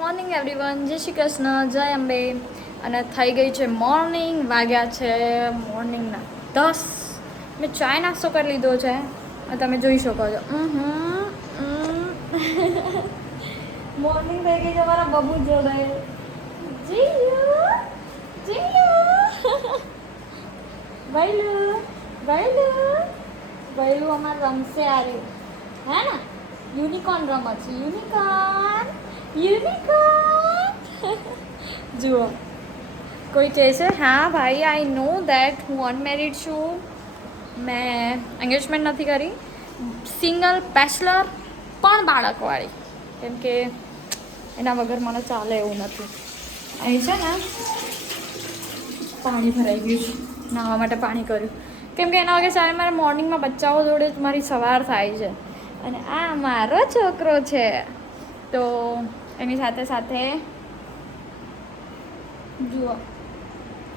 Morning everyone, જય શ્રી કૃષ્ણ, જય અંબે. અને થઈ ગઈ છે મોર્નિંગ, વાગ્યા છે મોર્નિંગના 10. મેં ચાય નાસ્તો કરી લીધો છે, તમે જોઈ શકો છો. મોર્નિંગ થઈ ગઈ છે અમારા બબુ જોડે. જીયુ જીયુ વૈલું વૈલું વૈલું અમારે રમશે આરે, હે ને? યુનિકોર્ન રમત છે, યુનિકોર્ન યુનિકોર્ન. જુઓ, કોઈ કહે છે હા ભાઈ, આઈ નો દેટ હું અનમેરિડ છું, મેં એંગેજમેન્ટ નથી કરી, સિંગલ બેચલર પણ બાળકવાળી, કેમ કે એના વગર મને ચાલે એવું નથી. અહીં છે ને પાણી ભરાઈ ગયું છે, નાહવા માટે પાણી કર્યું, કેમ કે એના વગર ચાલે. મારે મોર્નિંગમાં બચ્ચાઓ જોડે જ મારી સવાર થાય છે, અને આ મારો છોકરો છે, તો એની સાથે સાથે જુઓ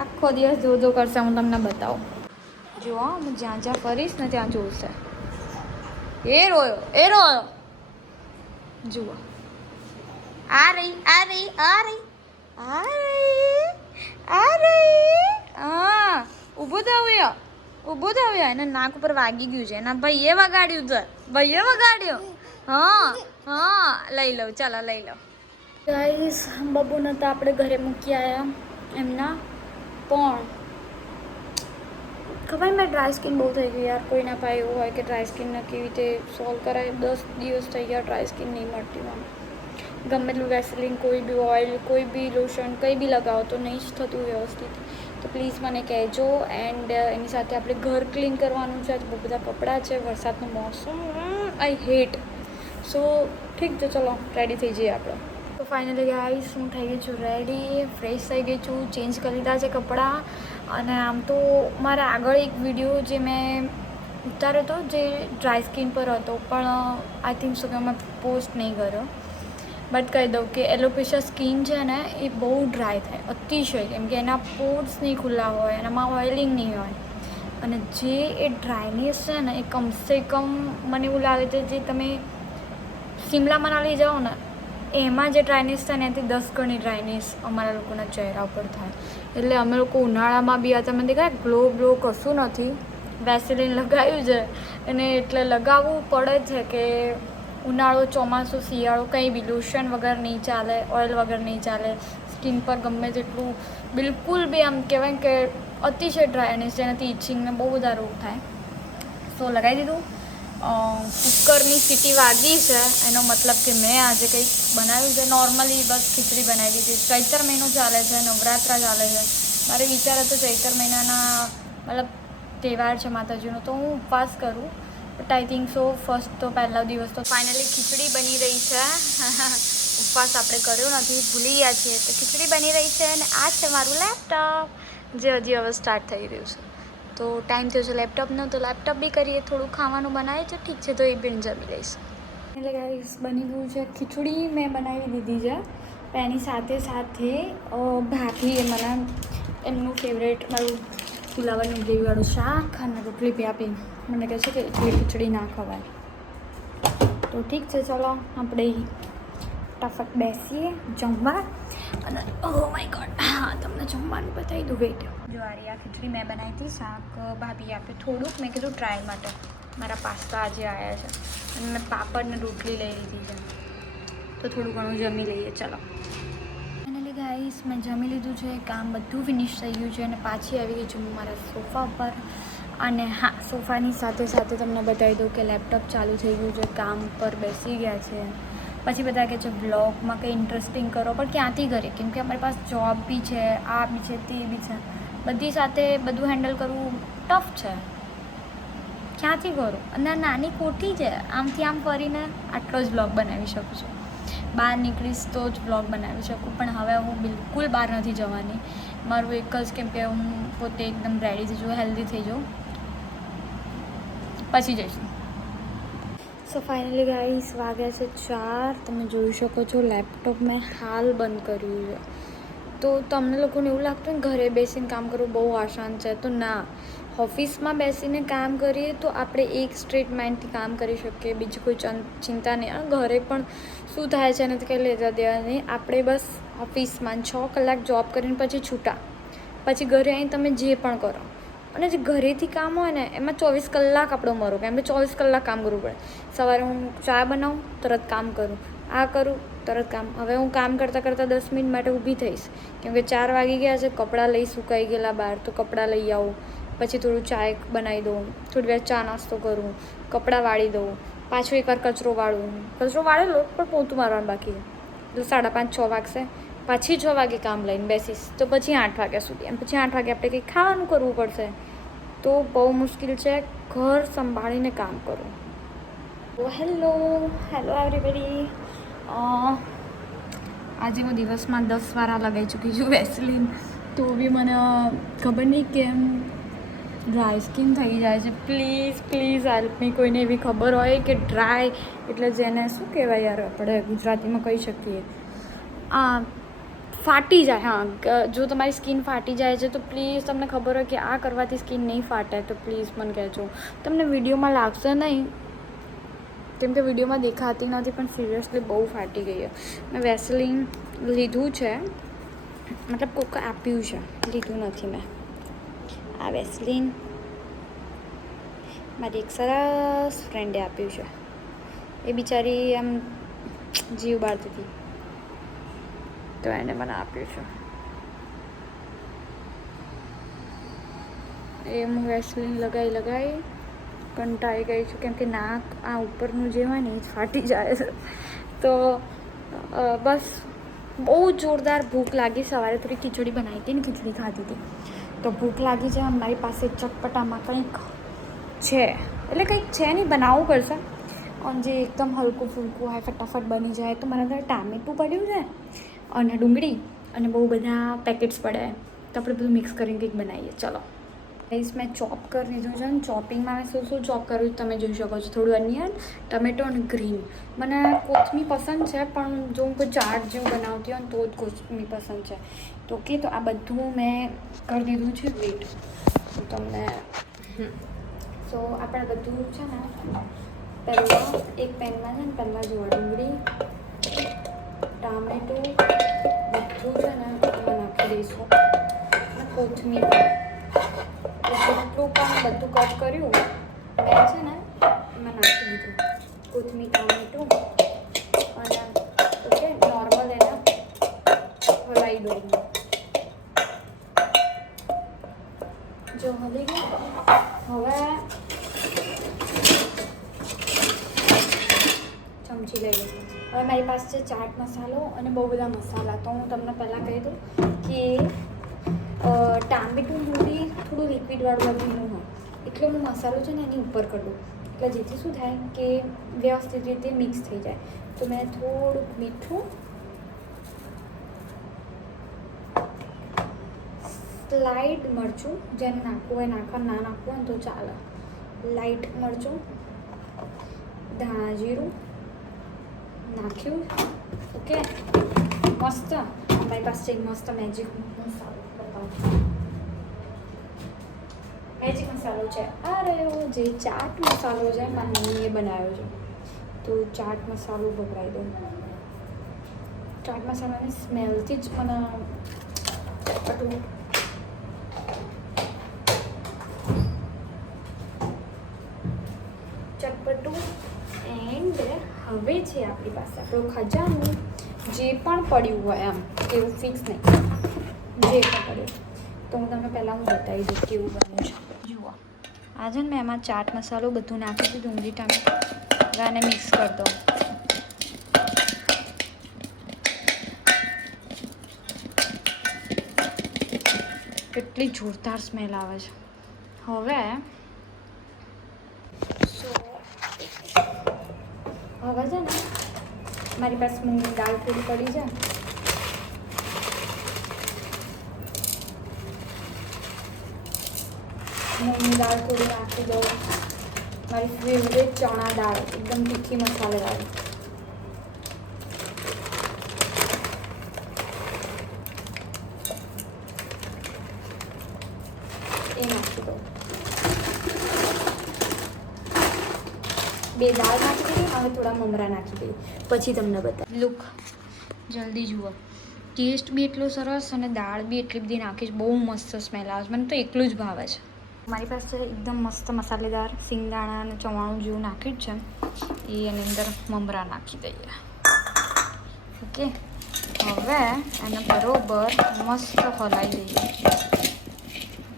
આખો દિવસ જો કરશે. હું તમને બતાવું, જુઓ હું જ્યાં જ્યાં ફરીશ ને ત્યાં જોશે. એ રોયો જુઓ, આ રહી આ રહી આ રહી આ રહી આ રહી. હા, ઊભું થયું એને નાક ઉપર વાગી ગયું છે, એના ભાઈએ વગાડ્યું છે, હા લઈ લઉં, ચાલો લઈ લઉં. ગાઈસ, બબુને તો આપણે ઘરે મૂકી આવ્યા એમના, પણ ખબર મેં ડ્રાય સ્કિન બહુ થઈ ગઈ યાર. કોઈના પાસે એવું હોય કે ડ્રાય સ્કિનને કેવી રીતે સોલ્વ કરાય. 10 દિવસ થઈ ગયા ડ્રાય સ્કિન નહીં મળતી મને. ગમે એટલું વેસલિન, કોઈ બી ઓઇલ, કોઈ બી લોશન, કંઈ બી લગાવો તો નહીં જ થતું વ્યવસ્થિત. તો પ્લીઝ મને કહેજો. એન્ડ એની સાથે આપણે ઘર ક્લીન કરવાનું છે, બહુ બધા કપડાં છે, વરસાદનું મોસમ, આઈ હેટ. સો ઠીક છે, ચલો રેડી થઈ જઈએ આપણે. તો ફાઇનલી ગાઈસ, હું થઈ ગઈ છું રેડી, ફ્રેશ થઈ ગઈ છું, ચેન્જ કરી લીધા છે કપડાં. અને આમ તો મારા આગળ એક વિડીયો જે મેં ઉતાર્યો હતો જે ડ્રાય સ્કિન પર હતો, પણ આઈ થિંક સો કે મેં પોસ્ટ નહીં કર્યો. બટ કહી દઉં કે એલોપેશિયા સ્કિન છે ને એ બહુ ડ્રાય થાય અતિશય, કેમ કે એના પોર્સ નહીં ખુલ્લા હોય, એનામાં ઓઇલિંગ નહીં હોય. અને જે એ ડ્રાયનેસ છે ને એ કમસે કમ મને એવું લાગે છે, જે તમે શિમલા મનાલી જાઓ ને એમાં જે ડ્રાયનેસ થાય ને એનાથી 10 ગણી ડ્રાયનેસ અમારા લોકોના ચહેરા ઉપર થાય. એટલે અમે લોકો ઉનાળામાં બી આ તમે દેખાય ગ્લો કશું નથી, વેસલિન લગાવ્યું છે અને એટલે લગાવવું પડે છે કે ઉનાળો, ચોમાસું, શિયાળો કંઈ બી લોશન વગર નહીં ચાલે, ઓઇલ વગર નહીં ચાલે. સ્કિન પર ગમે તેટલું બિલકુલ બી આમ કહેવાય કે અતિશય ડ્રાયનેસ, જેનાથી ઇચિંગને બહુ બધા રોગ થાય. સો લગાવી દીધું. કુકરની સીટી વાગી છે, એનો મતલબ કે મેં આજે કંઈક બનાવ્યું છે. નોર્મલી બસ ખીચડી બનાવી હતી. ચૈતર મહિનો ચાલે છે, નવરાત્રા ચાલે છે. મારે વિચાર હતો ચૈતર મહિનાના મતલબ તહેવાર છે માતાજીનો, તો હું ઉપવાસ કરું. But I think so first તો પહેલા દિવસ તો ફાઇનલી ખીચડી બની રહી છે. ઉપવાસ આપણે કર્યો નથી, ભૂલી ગયા છીએ, તો ખીચડી બની રહી છે. અને આ છે મારું લેપટોપ, જે હજી હવે સ્ટાર્ટ થઈ રહ્યું છે. તો ટાઈમ થયો છે લેપટોપનો, તો લેપટોપ બી કરીએ. થોડું ખાવાનું બનાવીએ છે, ઠીક છે, તો એ બી જમી લઈશ. એટલે ગાઈસ બની ગયું છે, ખીચડી મેં બનાવી દીધી છે. એની સાથે સાથે ભાભીએ મને એમનું ફેવરેટ મારું ફુલાવરનું ગ્રેવીવાળું શાક અને રોટલી બી આપી. મને કહે છે કે એટલી ખીચડી ના ખવાય. તો ઠીક છે, ચલો આપણે ફટાફટ બેસીએ જમવા. અને ઓહ માય ગોડ, હા તમને જમવાનું બતાવી દઉં. વેટ, જો આ ખીચડી મેં બનાવી હતી, શાક ભાભી આપે થોડુંક, મેં કીધું ટ્રાય માટે. મારા પાસ્તા આજે આવ્યા છે અને મેં પાપડ ને રોટલી લઈ લીધી છે, તો થોડું ઘણું જમી લઈએ. ચલો ફાઇનલી ગાઈસ, મેં જમી લીધું છે, કામ બધું ફિનિશ થઈ ગયું છે અને પાછી આવી ગઈ છું મારા સોફા પર. અને હા, સોફાની સાથે સાથે તમને બતાવી દઉં કે લેપટોપ ચાલુ થઈ ગયું છે, કામ પર બેસી ગયા છે. પછી બધા કહે છે બ્લોગમાં કંઈ ઇન્ટરેસ્ટિંગ કરો, પણ ક્યાંથી કરીએ, કેમ કે અમારી પાસે જોબ બી છે, આ બી છે, તે બી છે. બધી સાથે બધું હેન્ડલ કરવું ટફ છે, ક્યાંથી કરું. અને નાની કોઠી છે, આમથી આમ ફરીને આટલો જ બ્લોગ બનાવી શકું છું. બહાર નીકળીશ તો જ બ્લોગ બનાવી શકું, પણ હવે હું બિલકુલ બહાર નથી જવાની. મારું એક જ, કેમ કે હું પોતે એકદમ રેડી થઈ જાઉં, હેલ્ધી થઈ જાઉં, પછી જઈશું. સો ફાઇનલી ગાઈસ વાગ્યા છે 4. તમે જોઈ શકો છો લેપટોપ મેં હાલ બંધ કર્યું છે. તો તમને લોકોને એવું લાગતું ને ઘરે બેસીને કામ કરવું બહુ આસાન છે, તો ના. ઓફિસમાં બેસીને કામ કરીએ તો આપણે એક સ્ટ્રેટ માઇન્ડથી કામ કરી શકીએ, બીજી કોઈ ચિંતા નહીં. અને ઘરે પણ શું થાય છે નથી કંઈ લેતા દેવા નહીં. આપણે બસ ઓફિસમાં 6 કલાક જોબ કરીને પછી છૂટા, પછી ઘરે આવીને તમે જે પણ કરો. અને જે ઘરેથી કામ હોય ને એમાં 24 કલાક આપણો મરો, કેમ કે 24 કલાક કામ કરવું પડે. સવારે હું ચા બનાવું, તરત કામ કરું, આ કરું, તરત કામ. હવે હું કામ કરતાં 10 મિનિટ માટે ઊભી થઈશ, કેમ કે 4 વાગી ગયા છે. કપડાં લઈ સુકાઈ ગયેલા બહાર તો કપડાં લઈ આવું, પછી થોડું ચાય બનાવી દઉં, થોડી વાર ચા નાસ્તો કરું, કપડાં વાળી દઉં, પાછું એકવાર કચરો વાળેલો પણ પોતું મારવાનું બાકી તો 5:30 6 વાગશે. પાછી 6 વાગે કામ લઈને બેસીશ તો પછી 8 વાગ્યા સુધી, એમ પછી 8 વાગે આપણે કંઈક ખાવાનું કરવું પડશે. તો બહુ મુશ્કેલ છે ઘર સંભાળીને કામ કરવું. Hello everybody. આજે હું દિવસમાં 10 વાર લગાવી ચૂકી છું વેસલીન, તો બી મને ખબર નહીં કેમ ડ્રાય સ્કિન થઈ જાય છે. Please help me. કોઈને એવી ખબર હોય કે ડ્રાય એટલે જેને શું કહેવાય યાર, આપણે ગુજરાતીમાં કહી શકીએ ફાટી જાય. હા, જો તમારી સ્કિન ફાટી જાય છે તો પ્લીઝ તમને ખબર હોય કે આ કરવાથી સ્કિન નહીં ફાટે તો પ્લીઝ મને કહેજો. તમને વિડીયોમાં લાગશે નહીં કેમ કે વિડીયોમાં દેખાતી નથી, પણ સિરિયસલી બહુ ફાટી ગઈ છે. મેં વેસલીન લીધું છે, મતલબ કોઈક આપ્યું છે, લીધું નથી મેં. આ વેસલીન મારી એક સરસ ફ્રેન્ડે આપ્યું છે. એ બિચારી આમ જીવ બાળતી હતી તો એને મને આપ્યું છે. એ હું વેસલીન લગાવી કંટાળી ગઈ છું, કેમ કે નાક આ ઉપરનું જે હોય ને એ ફાટી જાય છે. તો બસ બહુ જોરદાર ભૂખ લાગી. સવારે થોડી ખીચડી બનાવી હતી ને, ખીચડી ખાધી હતી તો ભૂખ લાગી છે. મારી પાસે ચટપટામાં કંઈક છે, એટલે કંઈક છે નહીં, બનાવવું પડશે. અને જે એકદમ હલકું ફૂલકું હોય, ફટાફટ બની જાય. તો મારા ઘરે ટામેટું પડ્યું છે અને ડુંગળી અને બહુ બધા પેકેટ્સ પડ્યા, તો આપણે બધું મિક્સ કરીને કંઈક બનાવીએ. ચલો ગાઈસ, મેં ચોપ કરી દીધું છે. ચોપિંગમાં મેં શું ચોપ કર્યું તમે જોઈ શકો છો. થોડું અનિયન, ટમેટો અને ગ્રીન. મને કોથમી પસંદ છે, પણ જો હું કોઈ ચાટ જેવું બનાવતી હોય ને તો જ કોથમી પસંદ છે. તો ઓકે, તો આ બધું મેં કરી દીધું છે. વેટ તમને સો આપણે બધું છે ને પહેલાં એક પેનમાં છે ને પહેલાં જોવા ડુંગળી, ટામેટું બધું છે ને એમાં નાખી દઈશું. અને કોથમીર જેટલું પણ બધું કટ કર્યું મેં છે ને એમાં નાખી દીધું. કોથમીર, ટામેટું અને ઓકે નોર્મલ એને હલાવી દઉં. જો હલી ગયું. હવે ચમચી લઈ લઉં. હવે મારી પાસે છે ચાટ મસાલો અને બહુ બધા મસાલા. તો હું તમને પહેલાં કહી દઉં કે ટામેટું ડુંગળી થોડું લિક્વિડવાળું ભીનું હોય એટલે હું મસાલો છે ને એની ઉપર કરી દઉં, એટલે જેથી શું થાય કે વ્યવસ્થિત રીતે મિક્સ થઈ જાય. તો મેં થોડુંક મીઠું, લાઇટ મરચું, જેને નાખવું હોય નાખવા, ના નાખવું હોય તો ચાલે. લાઇટ મરચું, ધાણા જીરું નાખ્યું. ઓકે, મસ્ત. મારી પાસે એક મસ્ત મેજિક મસાલો બતાવું. મેજિક મસાલો છે આ રહ્યો, જે ચાટ મસાલો છે મારી મમ્મીએ બનાવ્યો છે. તો ચાટ મસાલો ભભરાઈ દઉં. ચાટ મસાલાની સ્મેલથી જ મને ચટપટું એન્ડ હવે છે આપણી પાસે આપણું ખજાનું. જે પણ પડ્યું હોય એમ એવું ફિક્સ નહીં, જે પણ પડ્યું. તો હું તમને પહેલાં બતાવી દઉં કેવું બન્યું છે. જુઓ, આજે ને મેં એમાં ચાટ મસાલો બધું નાખી દીધું, ડુંગળી ટામેટાં, આને મિક્સ કરી દઉં. કેટલી જોરદાર સ્મેલ આવે છે. હવે છે ને મારી પાસે મૂંગની દાળ થોડી પડી છે. મૂંગની દાળ થોડી નાખી દઉં. મારી ફેવરેટ ચણા દાળ, એકદમ તીખી મસાલેદાર. એ નાખી દઉં. 2 દાળ નાખી દઈએ. હવે થોડા મમરા નાખી દઈએ, પછી તમને બતાવીએ. લુક જલ્દી જુઓ, ટેસ્ટ બી એટલો સરસ અને દાળ બી એટલી બધી નાખી છે. બહુ મસ્ત સ્મેલ આવે છે. મને તો એકલું જ ભાવે છે. મારી પાસે એકદમ મસ્ત મસાલેદાર સિંગદાણા અને ચવાણું જેવું નાખ્યું જ છે. એ એની અંદર મમરા નાખી દઈએ. ઓકે, હવે એને બરોબર મસ્ત હલાવી દઈએ.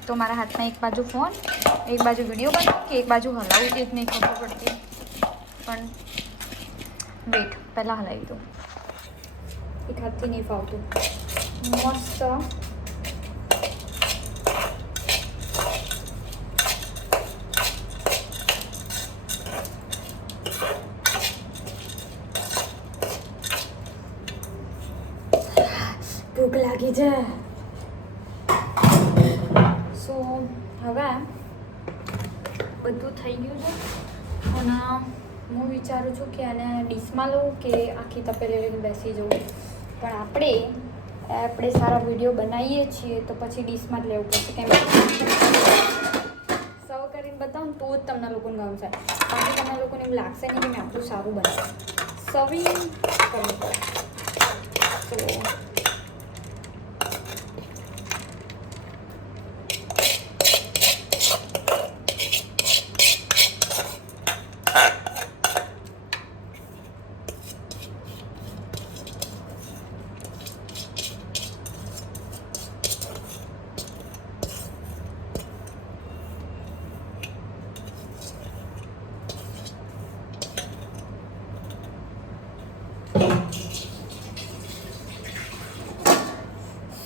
તો મારા હાથમાં એક બાજુ ફોન, એક બાજુ વિડીયો બનાવું કે એક બાજુ હલાવું એ જ નહીં ખબર પડતી. પણ વેટ, પહેલાં હલાવી દઉં. એક હાથથી નહીં ફાવતું. મસ્ત ભૂખ લાગી છે. સો હવે બધું થઈ ગયું છે અને હું વિચારું છું કે આને ડીશમાં લઉં કે આખી તપેલી લઈને બેસી જવું. પણ આપણે સારા વિડીયો બનાવીએ છીએ તો પછી ડીશમાં જ લેવું પડશે. કેમ સર્વ કરીને બતાવું તો જ તમને લોકોને ગમશે. બાકી તમને લોકોને એવું લાગશે નહીં કે મેં આટલું સારું બનાવ્યું. સર્વિંગ કરવું પડે.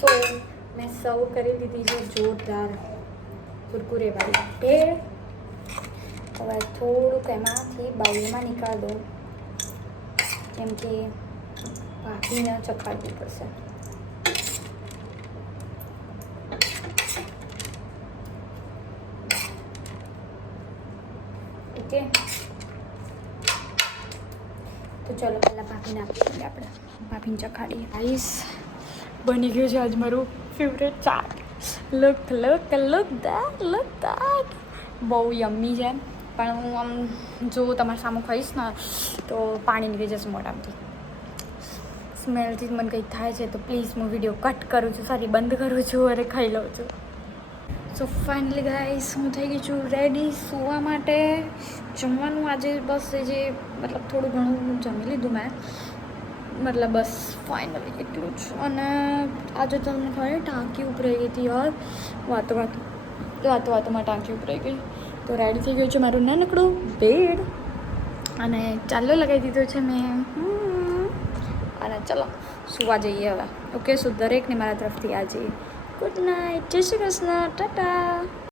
તો મેં સર્વ કરી દીધી છે જોરદાર કુરકુરેવાળી ભેળ. હવે થોડુંક એમાંથી બાઉલમાં નીકાળ દો, કેમ કે ભાભીને ચખાડવું પડશે. ઓકે, તો ચલો પહેલાં ભાભીને આપી દઈએ. આપણે ભાભીને ચખાડીએ. આઈસ બની ગયું છે આજ મારું ફેવરેટ ચાટ. Look that. બહુ યમ્મી છે. પણ હું આમ જો તમારા સામે ખાઈશ ને તો પાણી નીકળી જશે મોઢામાંથી. સ્મેલથી જ મને કંઈક થાય છે. તો પ્લીઝ હું વિડીયો કટ કરું છું, સોરી બંધ કરું છું અને ખાઈ લઉં છું. સો ફાઇનલી ગાઈસ, હું થઈ ગઈ છું રેડી સૂવા માટે. જમવાનું આજે બસ જે મતલબ થોડું ઘણું જમી લીધું મેં, મતલબ બસ ફાઇનલી એટલું જ. અને આજે તમને ખબર ટાંકી ઉભરાઈ ગઈ હતી યાર. વાતોમાં ટાંકી ઉભરાઈ ગઈ. તો રેડી થઈ ગયું છે મારું નાનકડું બેડ અને ચાલો લગાવી દીધો છે મેં. અને ચલો સુવા જઈએ હવે. ઓકે, સો દરેકને મારા તરફથી આજે ગુડ નાઇટ, જય શ્રી કૃષ્ણ, ટાટા.